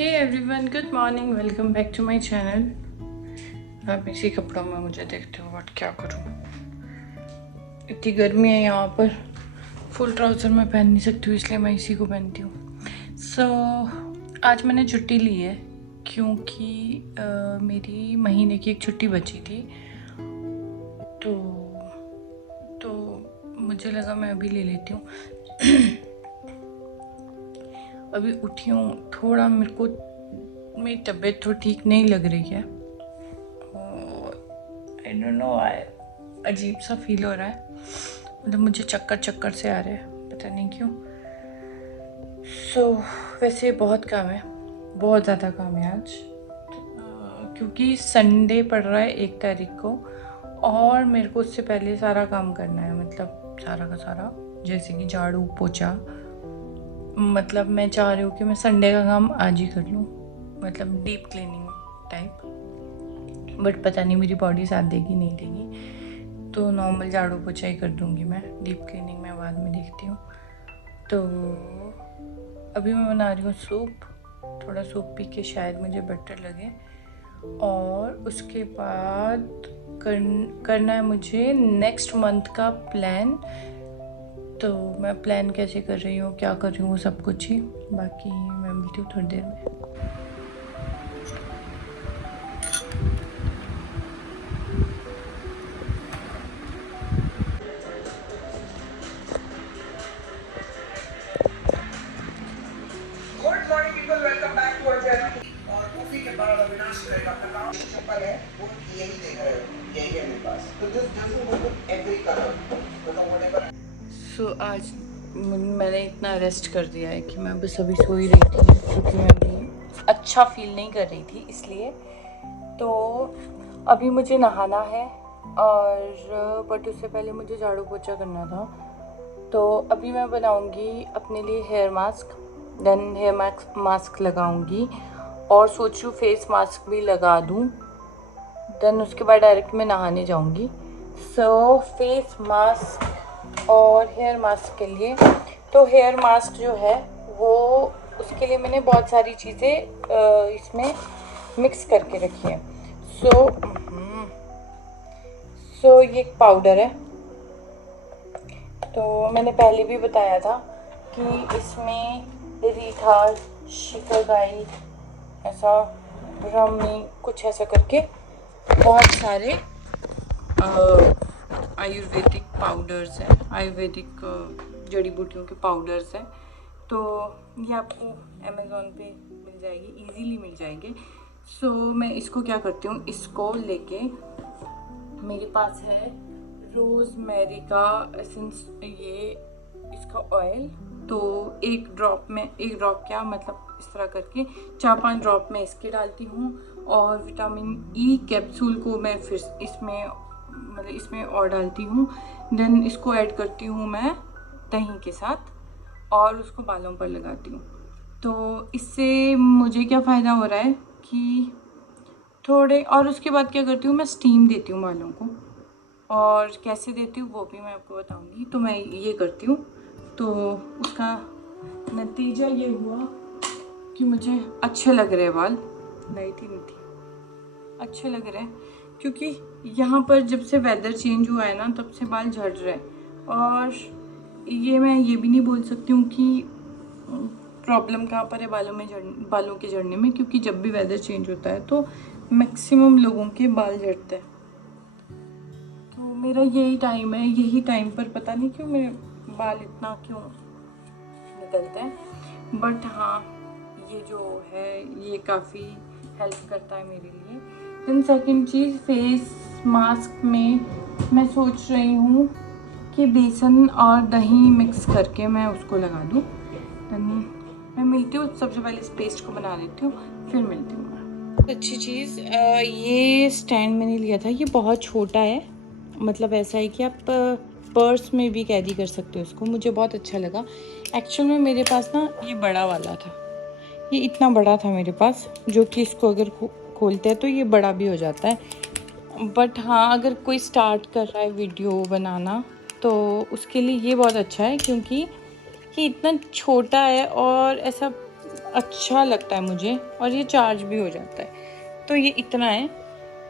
Hey everyone, good morning, welcome back to my channel. आप इसी कपड़ों में मुझे देखते हो, बट क्या करूँ, इतनी गर्मी है यहाँ पर, फुल ट्राउज़र मैं पहन नहीं सकती हूँ, इसलिए मैं इसी को पहनती हूँ। आज मैंने छुट्टी ली है क्योंकि मेरी महीने की एक छुट्टी बची थी, तो मुझे लगा मैं अभी ले लेती हूँ। अभी उठी हूँ, थोड़ा मेरी तबीयत तो ठीक नहीं लग रही है, आई डोंट नो, अजीब सा फील हो रहा है, मतलब मुझे चक्कर से आ रहे हैं, पता नहीं क्यों। वैसे बहुत काम है, बहुत ज़्यादा काम है आज, क्योंकि संडे पड़ रहा है 1 तारीख को, और मेरे को उससे पहले सारा काम करना है, मतलब सारा का सारा, जैसे कि झाड़ू पोछा। मतलब मैं चाह रही हूँ कि मैं संडे का काम आज ही कर लूँ, मतलब डीप क्लीनिंग टाइप, बट पता नहीं मेरी बॉडी साथ देगी नहीं देगी, तो नॉर्मल झाड़ू पोछा ही कर दूँगी मैं, डीप क्लीनिंग मैं बाद में देखती हूँ। तो अभी मैं बना रही हूँ सूप, थोड़ा सूप पी के शायद मुझे बेटर लगे, और उसके बाद करना है मुझे नेक्स्ट मंथ का प्लान। तो मैं प्लान कैसे कर रही हूँ, क्या कर रही हूँ, वो सब कुछ ही, बाकी मैं मिलती हूँ थोड़ी देर में। Good morning people, welcome back to our channel. और कॉफी के बाद अविनाश रहेगा, अपना काम सिंपल है, वो यही देख रहे हो, यही है मेरे पास। तो this doesn't go with every colour, मतलब व्हाटएवर। आज मैंने इतना रेस्ट कर दिया है कि मैं बस अभी सो ही रही थी, क्योंकि मैं अभी अच्छा फील नहीं कर रही थी, इसलिए। तो अभी मुझे नहाना है, और बट उससे पहले मुझे झाड़ू पोछा करना था। तो अभी मैं बनाऊंगी अपने लिए hair mask, then hair mask लगाऊंगी, और सोच रही हूँ फेस मास्क भी लगा दूँ, देन उसके बाद डायरेक्ट मैं नहाने जाऊंगी। फेस मास्क और हेयर मास्क के लिए, तो हेयर मास्क जो है वो, उसके लिए मैंने बहुत सारी चीज़ें इसमें मिक्स करके रखी हैं। ये एक पाउडर है, तो मैंने पहले भी बताया था कि इसमें रीठा, शिकाकाई, ऐसा ब्राह्मी, कुछ ऐसा करके बहुत सारे आयुर्वेदिक पाउडर्स हैं, आयुर्वेदिक जड़ी बूटियों के पाउडर्स हैं। तो ये आपको अमेज़ॉन पे मिल जाएगी, इजीली मिल जाएंगे। मैं इसको क्या करती हूँ, इसको लेके, मेरे पास है रोज़मेरी का एसेंस, ये इसका ऑयल, तो एक ड्रॉप क्या, मतलब इस तरह करके 4-5 ड्रॉप में इसके डालती हूँ, और विटामिन ई कैप्सूल को मैं फिर इसमें और डालती हूँ। देन इसको ऐड करती हूँ मैं दही के साथ, और उसको बालों पर लगाती हूँ। तो इससे मुझे क्या फ़ायदा हो रहा है कि थोड़े, और उसके बाद क्या करती हूँ, मैं स्टीम देती हूँ बालों को, और कैसे देती हूँ वो भी मैं आपको बताऊँगी। तो मैं ये करती हूँ, तो उसका नतीजा ये हुआ कि मुझे अच्छे लग रहे बाल, लाइट ही नहीं थी, अच्छे लग रहे हैं, क्योंकि यहाँ पर जब से वेदर चेंज हुआ है ना, तब से बाल झड़ रहे हैं। और मैं ये भी नहीं बोल सकती हूँ कि प्रॉब्लम कहाँ पर है बालों के झड़ने में, क्योंकि जब भी वेदर चेंज होता है तो मैक्सिमम लोगों के बाल झड़ते हैं। तो मेरा यही टाइम है, यही टाइम पर पता नहीं क्यों मेरे बाल इतना क्यों निकलते हैं, बट हाँ, ये जो है ये काफ़ी हेल्प करता है मेरे लिए। देन सेकंड चीज़, फेस मास्क में मैं सोच रही हूँ कि बेसन और दही मिक्स करके मैं उसको लगा दूँ। देन मैं मिलती हूँ, सबसे पहले इस पेस्ट को बना लेती हूँ, फिर मिलती हूँ मैं। अच्छी चीज़, ये स्टैंड मैंने लिया था, ये बहुत छोटा है, मतलब ऐसा है कि आप पर्स में भी कैरी कर सकते हो इसको, मुझे बहुत अच्छा लगा। एक्चुअल में मेरे पास ना ये बड़ा वाला था, ये इतना बड़ा था मेरे पास, जो कि इसको अगर खोलते हैं तो ये बड़ा भी हो जाता है। बट हाँ, अगर कोई स्टार्ट कर रहा है वीडियो बनाना, तो उसके लिए ये बहुत अच्छा है, क्योंकि ये इतना छोटा है, और ऐसा अच्छा लगता है मुझे, और ये चार्ज भी हो जाता है। तो ये इतना है,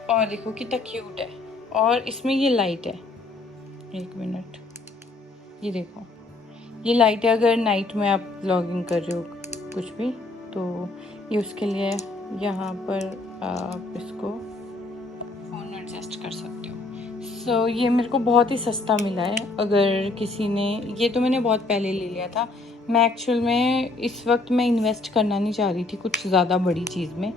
और देखो कितना क्यूट है, और इसमें ये लाइट है, 1 मिनट, ये देखो ये लाइट है। अगर नाइट में आप व्लॉगिंग कर रहे हो कुछ भी, तो ये उसके लिए यहाँ पर आप इसको फ़ोन एडजस्ट कर सकते हो। सो ये मेरे को बहुत ही सस्ता मिला है। अगर किसी ने, ये तो मैंने बहुत पहले ले लिया था। मैं एक्चुअल में इस वक्त मैं इन्वेस्ट करना नहीं चाह रही थी कुछ ज़्यादा बड़ी चीज़ में,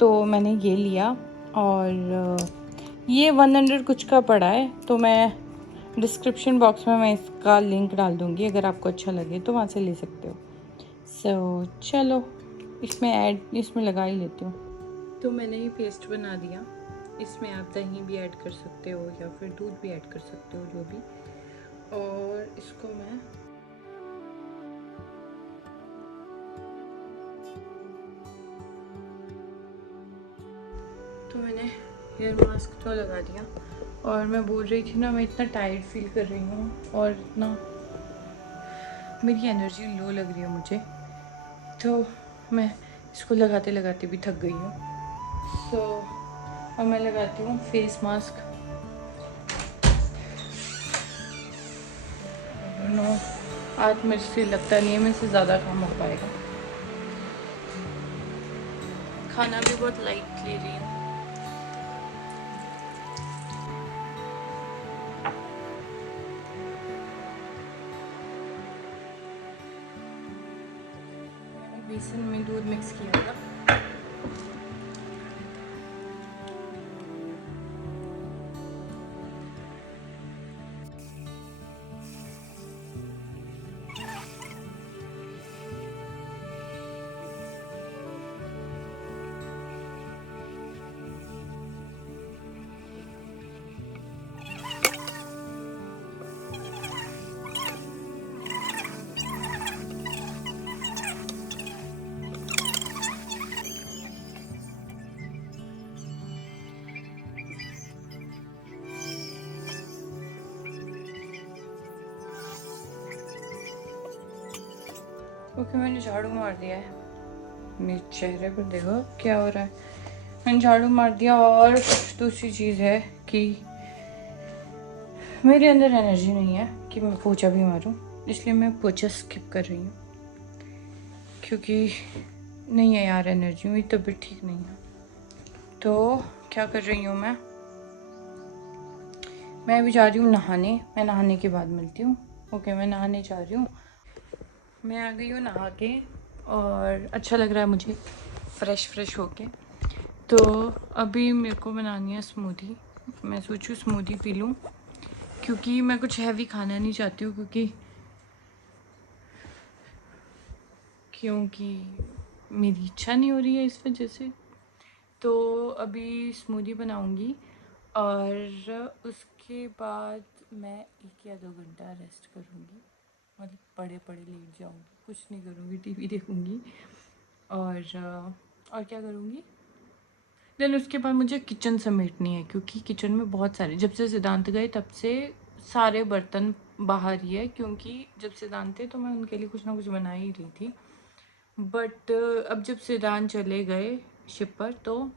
तो मैंने ये लिया। और ये 100 कुछ का पड़ा है, तो मैं डिस्क्रिप्शन बॉक्स में मैं इसका लिंक डाल दूँगी, अगर आपको अच्छा लगे तो वहाँ से ले सकते हो। सो चलो इसमें लगा ही लेती हूँ। तो मैंने ये पेस्ट बना दिया। इसमें आप दही भी ऐड कर सकते हो या फिर दूध भी ऐड कर सकते हो, जो भी। और इसको मैं मैंने हेयर मास्क तो लगा दिया, और मैं बोल रही थी ना, मैं इतना टायर्ड फील कर रही हूँ और इतना मेरी एनर्जी लो लग रही है मुझे, तो मैं इसको लगाते लगाते भी थक गई हूँ। सो अब मैं लगाती हूँ फेस मास्क। नो, आज मेरे से लगता नहीं है मेरे से ज़्यादा काम हो पाएगा। खाना भी बहुत लाइट ले रही हूँ। मैंने बेसन में दूध मिक्स किया था। ओके, मैंने झाड़ू मार दिया है। मेरे चेहरे पर देखो क्या हो रहा है। मैंने झाड़ू मार दिया। और दूसरी चीज़ है कि मेरे अंदर एनर्जी नहीं है कि मैं पोछा भी मारूं, इसलिए मैं पोछा स्किप कर रही हूँ, क्योंकि नहीं है यार एनर्जी, मेरी तबीयत ठीक नहीं है। तो क्या कर रही हूँ मैं अभी जा रही हूँ नहाने। मैं नहाने के बाद मिलती हूँ। ओके, मैं नहाने जा रही हूँ। मैं आ गई हूँ नहा के, और अच्छा लग रहा है मुझे फ्रेश होके। तो अभी मेरे को बनानी है स्मूदी। मैं सोचूँ स्मूदी पी लूँ, क्योंकि मैं कुछ हैवी खाना नहीं चाहती हूँ, क्योंकि मेरी इच्छा नहीं हो रही है इस वजह से। तो अभी स्मूदी बनाऊँगी, और उसके बाद मैं 1 या 2 घंटा रेस्ट करूँगी। मतलब पड़े लेट जाऊँगी, कुछ नहीं करूँगी, टीवी देखूँगी, और क्या करूँगी। देन उसके बाद मुझे किचन समेटनी है, क्योंकि किचन में बहुत सारे, जब से सिद्धांत गए तब से सारे बर्तन बाहर ही है, क्योंकि जब सिद्धांत थे तो मैं उनके लिए कुछ ना कुछ बना ही रही थी। बट अब जब सिद्धांत चले गए शिप पर, तो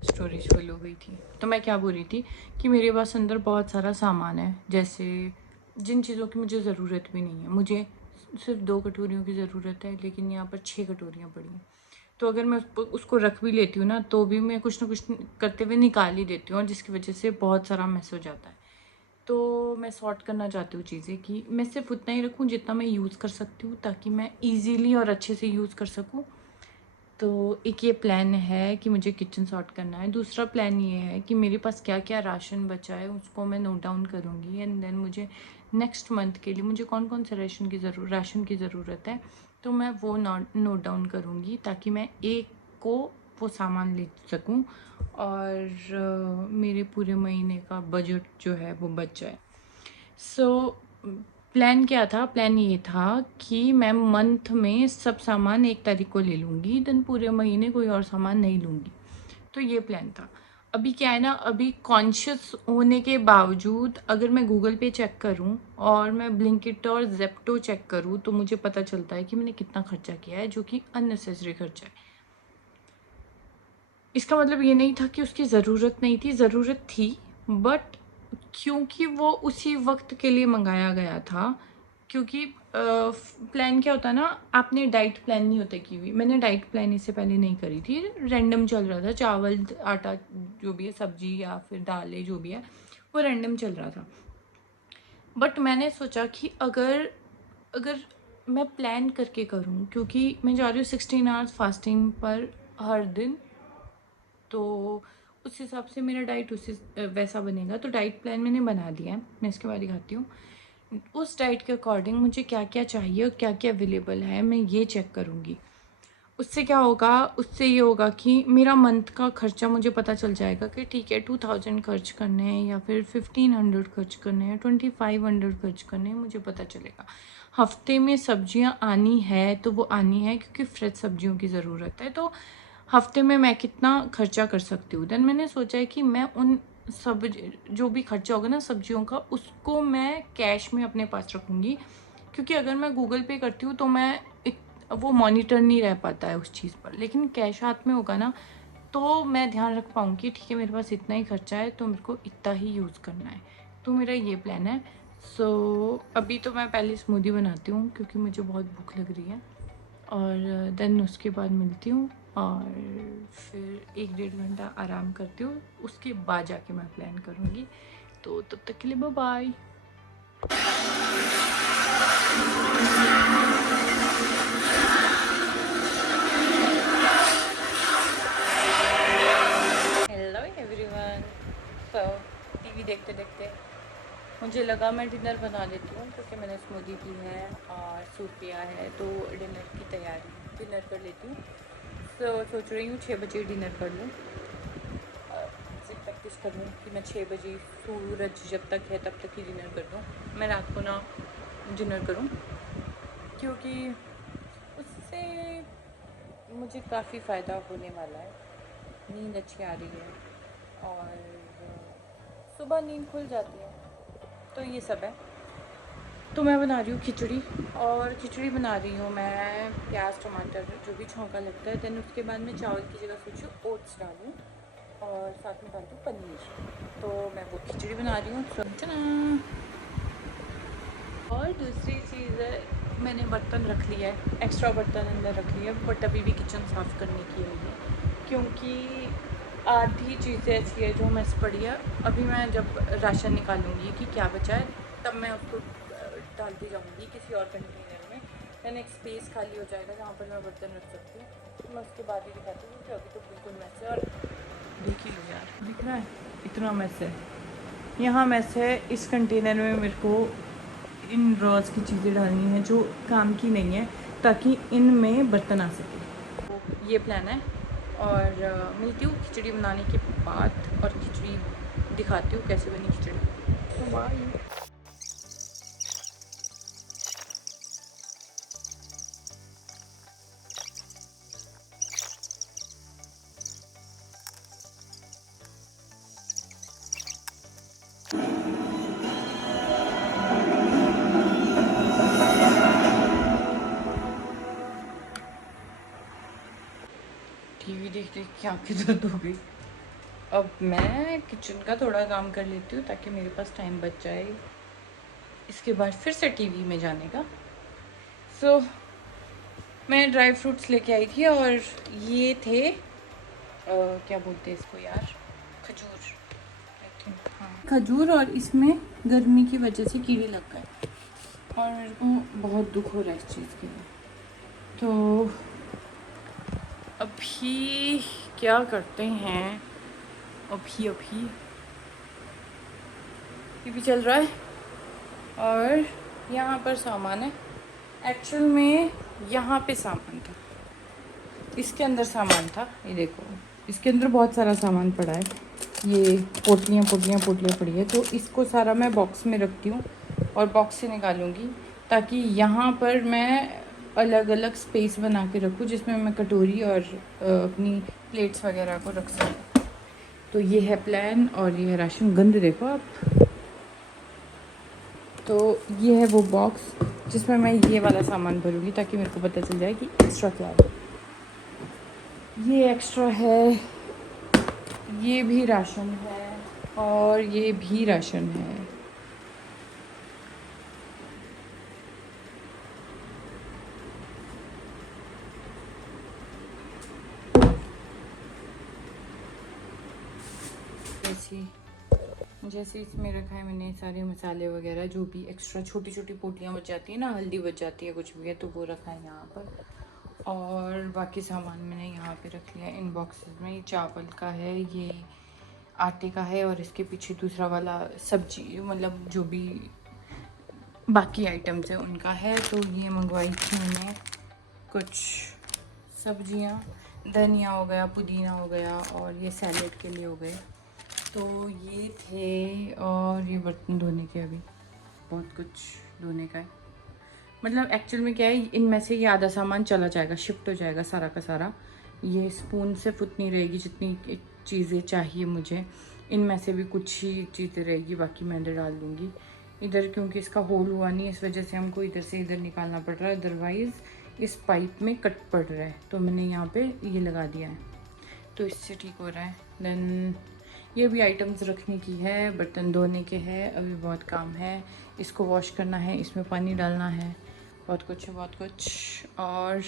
स्टोरेज फुल हो गई थी। तो मैं क्या बोल रही थी कि मेरे पास अंदर बहुत सारा सामान है, जैसे जिन चीज़ों की मुझे ज़रूरत भी नहीं है। मुझे सिर्फ 2 कटोरियों की ज़रूरत है, लेकिन यहाँ पर 6 कटोरियाँ पड़ी हैं। तो अगर मैं उसको रख भी लेती हूँ ना, तो भी मैं कुछ ना कुछ करते हुए निकाल ही देती हूँ, और जिसकी वजह से बहुत सारा मिस हो जाता है। तो मैं सॉर्ट करना चाहती हूँ चीज़ें, कि मैं सिर्फ उतना ही रखूँ जितना मैं यूज़ कर सकती हूँ, ताकि मैं ईज़िली और अच्छे से यूज़ कर सकूँ। तो एक ये प्लान है कि मुझे किचन सॉर्ट करना है। दूसरा प्लान ये है कि मेरे पास क्या क्या राशन बचा है, उसको मैं नोट डाउन करूँगी, एंड देन मुझे नेक्स्ट मंथ के लिए मुझे कौन कौन से राशन की ज़रूरत है, तो मैं वो नोट डाउन करूँगी, ताकि मैं एक को वो सामान ले सकूँ, और मेरे पूरे महीने का बजट जो है वो बच जाए। सो प्लान क्या था? प्लान ये था कि मैं मंथ में सब सामान 1 तारीख को ले लूँगी, देन पूरे महीने कोई और सामान नहीं लूँगी। तो ये प्लान था। अभी क्या है ना, अभी कॉन्शियस होने के बावजूद अगर मैं गूगल पे चेक करूं और मैं ब्लिंकिट और जेप्टो चेक करूं तो मुझे पता चलता है कि मैंने कितना खर्चा किया है, जो कि अननेसेसरी खर्चा है। इसका मतलब ये नहीं था कि उसकी ज़रूरत नहीं थी, ज़रूरत थी, बट क्योंकि वो उसी वक्त के लिए मंगाया गया था। क्योंकि प्लान क्या होता है ना, आपने डाइट प्लान नहीं होता की हुई। मैंने डाइट प्लान इससे पहले नहीं करी थी, रैंडम चल रहा था, चावल आटा जो भी है, सब्जी या फिर दालें जो भी है, वो रैंडम चल रहा था। बट मैंने सोचा कि अगर अगर मैं प्लान करके करूं, क्योंकि मैं जा रही हूँ 16 आवर्स फास्टिंग पर हर दिन, तो उस हिसाब से मेरा डाइट उसी वैसा बनेगा। तो डाइट प्लान मैंने बना दिया है, मैं इसके बाद दिखाती हूँ। उस डाइट के अकॉर्डिंग मुझे क्या क्या चाहिए और क्या क्या अवेलेबल है, मैं ये चेक करूँगी। उससे क्या होगा, उससे ये होगा कि मेरा मंथ का खर्चा मुझे पता चल जाएगा कि ठीक है 2000 खर्च करने हैं या फिर 1500 खर्च करने हैं, 2500 खर्च करने हैं, मुझे पता चलेगा। हफ्ते में सब्जियां आनी है तो वो आनी है, क्योंकि फ्रेश सब्जियों की ज़रूरत है। तो हफ्ते में मैं कितना खर्चा कर सकती हूँ। देन मैंने सोचा है कि मैं उन सब जो भी खर्चा होगा ना सब्जियों का, उसको मैं कैश में अपने पास रखूँगी। क्योंकि अगर मैं गूगल पे करती हूँ तो मैं वो मॉनिटर नहीं रह पाता है उस चीज़ पर, लेकिन कैश हाथ में होगा ना तो मैं ध्यान रख पाऊँगी, ठीक है मेरे पास इतना ही खर्चा है तो मेरे को इतना ही यूज़ करना है। तो मेरा ये प्लान है। सो अभी तो मैं पहले स्मूदी बनाती हूँ क्योंकि मुझे बहुत भूख लग रही है, और देन उसके बाद मिलती हूँ और फिर 1-1.5 घंटा आराम करती हूँ, उसके बाद जाके मैं प्लान करूँगी। तो तब तक के लिए बाय बाय। Hello everyone. तो टीवी देखते देखते मुझे लगा मैं डिनर बना लेती हूँ, क्योंकि मैंने स्मूदी पी है और सूप पिया है, तो डिनर कर लेती हूँ। तो सोच रही हूँ 6 बजे डिनर कर लूँ, प्रैक्टिस कर लूँ कि मैं 6 बजे सूरज जब तक है तब तक ही डिनर कर दूँ। मैं रात को ना डिनर करूँ, क्योंकि उससे मुझे काफ़ी फ़ायदा होने वाला है। नींद अच्छी आ रही है और सुबह नींद खुल जाती है, तो ये सब है। तो मैं बना रही हूँ खिचड़ी, और खिचड़ी बना रही हूँ मैं प्याज टमाटर जो भी छौंका लगता है। देन उसके बाद मैं चावल की जगह सोचूँ ओट्स डालूँ और साथ में डाल दूँ पनीर। तो मैं वो खिचड़ी बना रही हूँ। और दूसरी चीज़ है, मैंने बर्तन रख लिया है, एक्स्ट्रा बर्तन अंदर रख लिया है, बट अभी भी किचन साफ़ करने की है, क्योंकि आधी चीज़ें ऐसी है जो मैस पड़ी है। अभी मैं जब राशन निकालूंगी कि क्या बचा है, तब मैं उसको डालती जाऊंगी किसी और कंटेनर में। देन एक स्पेस खाली हो जाएगा जहाँ पर मैं बर्तन रख सकती हूँ, तो मैं उसके बाद ही दिखाती हूँ, क्योंकि अभी तो बिल्कुल मैस है। और देख ही लो यार, दिख रहा है इतना मैस है। यहाँ मैस है, इस कंटेनर में मेरे को इन ड्रॉर्स की चीज़ें डालनी है जो काम की नहीं है, ताकि इनमें बर्तन आ सके। तो ये प्लान है, और मिलती हूँ खिचड़ी बनाने के बाद, और खिचड़ी दिखाती हूँ कैसे बनी खिचड़ी। तो बाय। टीवी देख देख के आँखें दर्द हो गई। अब मैं किचन का थोड़ा काम कर लेती हूँ ताकि मेरे पास टाइम बच जाए इसके बाद फिर से टीवी में जाने का। सो मैं ड्राई फ्रूट्स लेके आई थी, और ये थे क्या बोलते हैं इसको यार, खजूर आई थिंक, हाँ खजूर। और इसमें गर्मी की वजह से कीड़े लग गए, और मेरे को बहुत दुख हो रहा है इस चीज़ के लिए। तो अभी क्या करते हैं, अभी टीवी चल रहा है और यहाँ पर सामान है। एक्चुअल में यहाँ पे सामान था, इसके अंदर सामान था, ये देखो इसके अंदर बहुत सारा सामान पड़ा है। ये पोटलियाँ पड़ी है, तो इसको सारा मैं बॉक्स में रखती हूँ और बॉक्स से निकालूंगी, ताकि यहाँ पर मैं अलग अलग स्पेस बना के रखूँ जिसमें मैं कटोरी और अपनी प्लेट्स वगैरह को रख सकूँ। तो ये है प्लान और ये है राशन। गंद देखो आप। तो ये है वो बॉक्स जिसमें मैं ये वाला सामान भरूँगी ताकि मेरे को पता चल जाए कि एक्स्ट्रा क्या है। ये एक्स्ट्रा है, ये भी राशन है और ये भी राशन है। जैसे इसमें रखा है मैंने सारे मसाले वगैरह, जो भी एक्स्ट्रा छोटी छोटी पोटलियाँ बच जाती है ना, हल्दी बच जाती है, कुछ भी है तो वो रखा है यहाँ पर। और बाकी सामान मैंने यहाँ पे रख लिया इन बॉक्सेस में। ये चावल का है, ये आटे का है और इसके पीछे दूसरा वाला सब्जी, मतलब जो भी बाकी आइटम्स है उनका है। तो ये मंगवाई थी मैंने कुछ सब्जियाँ, धनिया हो गया, पुदीना हो गया और ये सैलेड के लिए हो गए। तो ये थे, और ये बर्तन धोने के, अभी बहुत कुछ धोने का है। मतलब एक्चुअल में क्या है, इनमें से ये आधा सामान चला जाएगा, शिफ्ट हो जाएगा सारा का सारा। ये स्पून सिर्फ उतनी रहेगी जितनी चीज़ें चाहिए मुझे, इनमें से भी कुछ ही चीज़ें रहेगी, बाकी मैं इधर डाल दूँगी। इधर क्योंकि इसका होल हुआ नहीं, इस वजह से हमको इधर से इधर निकालना पड़ रहा है, अदरवाइज़ इस पाइप में कट पड़ रहा है। तो मैंने यहाँ पे ये लगा दिया है, तो इससे ठीक हो रहा है। देन ये भी आइटम्स रखने की है, बर्तन धोने के हैं, अभी बहुत काम है। इसको वॉश करना है, इसमें पानी डालना है, बहुत कुछ है, बहुत कुछ। और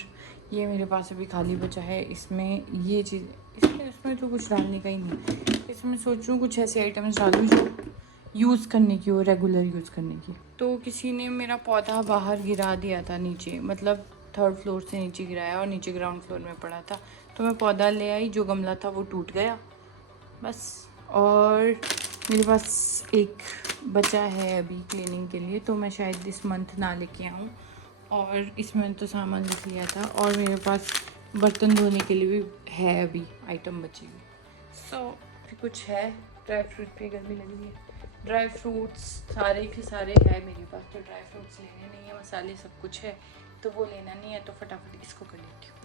ये मेरे पास अभी खाली बचा है, इसमें ये चीज़, इसमें तो कुछ डालने का ही नहीं। इसमें सोच रही हूँ कुछ ऐसे आइटम्स डालूँ जो यूज़ करने की हो, रेगुलर यूज़ करने की। तो किसी ने मेरा पौधा बाहर गिरा दिया था नीचे, मतलब 3rd फ्लोर से नीचे गिराया और नीचे ग्राउंड फ्लोर में पड़ा था। तो मैं पौधा ले आई, जो गमला था वो टूट गया बस। और मेरे पास एक बचा है अभी क्लीनिंग के लिए, तो मैं शायद इस मंथ ना लेके आऊँ। और इसमें तो सामान लिख लिया था, और मेरे पास बर्तन धोने के लिए भी है अभी आइटम बची हुई। सो फिर कुछ है। ड्राई फ्रूट पे गर्मी लग रही है, ड्राई फ्रूट्स सारे के सारे है मेरे पास। तो ड्राई फ्रूट्स लेने नहीं है, मसाले सब कुछ है, तो वो लेना नहीं है, तो फटाफट इसको कर लेती हूँ।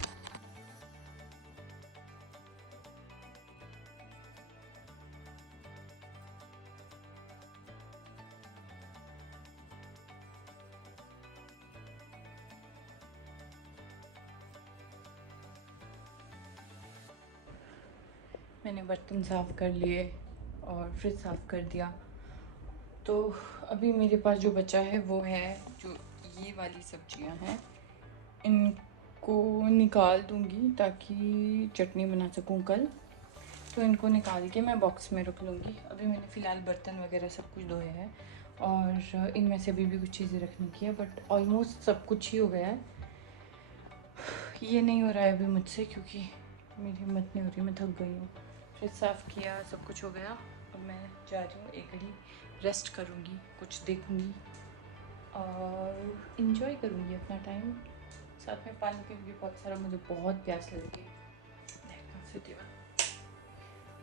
मैंने बर्तन साफ़ कर लिए और फ्रिज साफ़ कर दिया। तो अभी मेरे पास जो बचा है वो है जो ये वाली सब्जियां हैं, इनको निकाल दूंगी ताकि चटनी बना सकूं कल। तो इनको निकाल के मैं बॉक्स में रख लूँगी। अभी मैंने फ़िलहाल बर्तन वगैरह सब कुछ धोए हैं और इनमें से अभी भी कुछ चीज़ें रखने की है, बट ऑलमोस्ट सब कुछ ही हो गया है। ये नहीं हो रहा है अभी मुझसे क्योंकि मेरी हिम्मत नहीं हो रही, मैं थक गई हूँ। फ्रिज साफ़ किया, सब कुछ हो गया। अब मैं जा रही हूँ, एक घड़ी रेस्ट करूँगी, कुछ देखूँगी और इन्जॉय करूँगी अपना टाइम। साथ में पानी पीऊँगी बहुत सारा, मुझे बहुत प्यास लग रही है।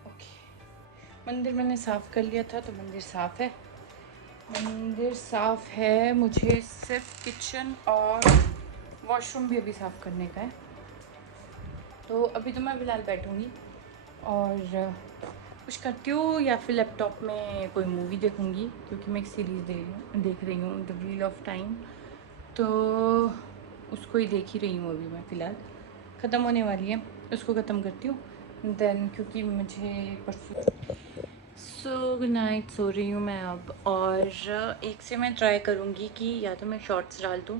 ओके, मंदिर मैंने साफ़ कर लिया था, तो मंदिर साफ़ है, मंदिर साफ़ है। मुझे सिर्फ किचन और वॉशरूम भी अभी साफ़ करने का है। तो अभी तो मैं फ़िलहाल बैठूँगी और कुछ करती हूँ, या फिर लैपटॉप में कोई मूवी देखूँगी, क्योंकि मैं एक सीरीज़ देख रही हूँ, द व्हील ऑफ टाइम। तो उसको ही देख ही रही हूँ अभी मैं फ़िलहाल, ख़त्म होने वाली है, उसको ख़त्म करती हूँ देन, क्योंकि मुझे परसों। सो गुड नाइट, सो रही हूँ मैं अब। और एक से मैं ट्राई करूँगी कि या तो मैं शॉर्ट्स डाल दूँ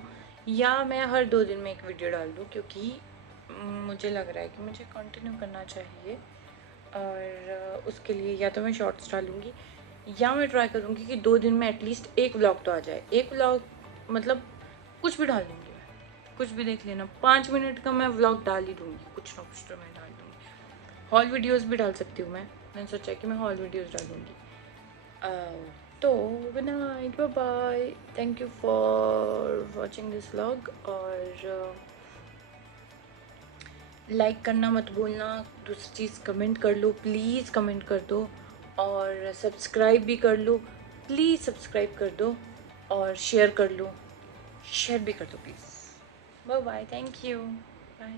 या मैं हर 2 दिन में एक वीडियो डाल दूँ, क्योंकि मुझे लग रहा है कि मुझे कंटिन्यू करना चाहिए। और उसके लिए या तो मैं शॉर्ट्स डालूँगी या मैं ट्राई करूँगी कि 2 दिन में एटलीस्ट एक व्लॉग तो आ जाए। एक व्लॉग मतलब कुछ भी डाल दूँगी मैं, कुछ भी देख लेना, 5 मिनट का मैं व्लॉग डाल ही दूँगी, कुछ ना कुछ तो मैं डाल दूँगी। हॉल वीडियोज़ भी डाल सकती हूँ मैंने सोचा कि मैं हॉल वीडियोज़ डालूँगी। तो good night, bye bye, thank you for watching this vlog. और लाइक करना मत भूलना, दूसरी चीज़ कमेंट कर लो, प्लीज़ कमेंट कर दो, और सब्सक्राइब भी कर लो, प्लीज़ सब्सक्राइब कर दो, और शेयर कर लो, शेयर भी कर दो please. Bye bye, thank you, bye.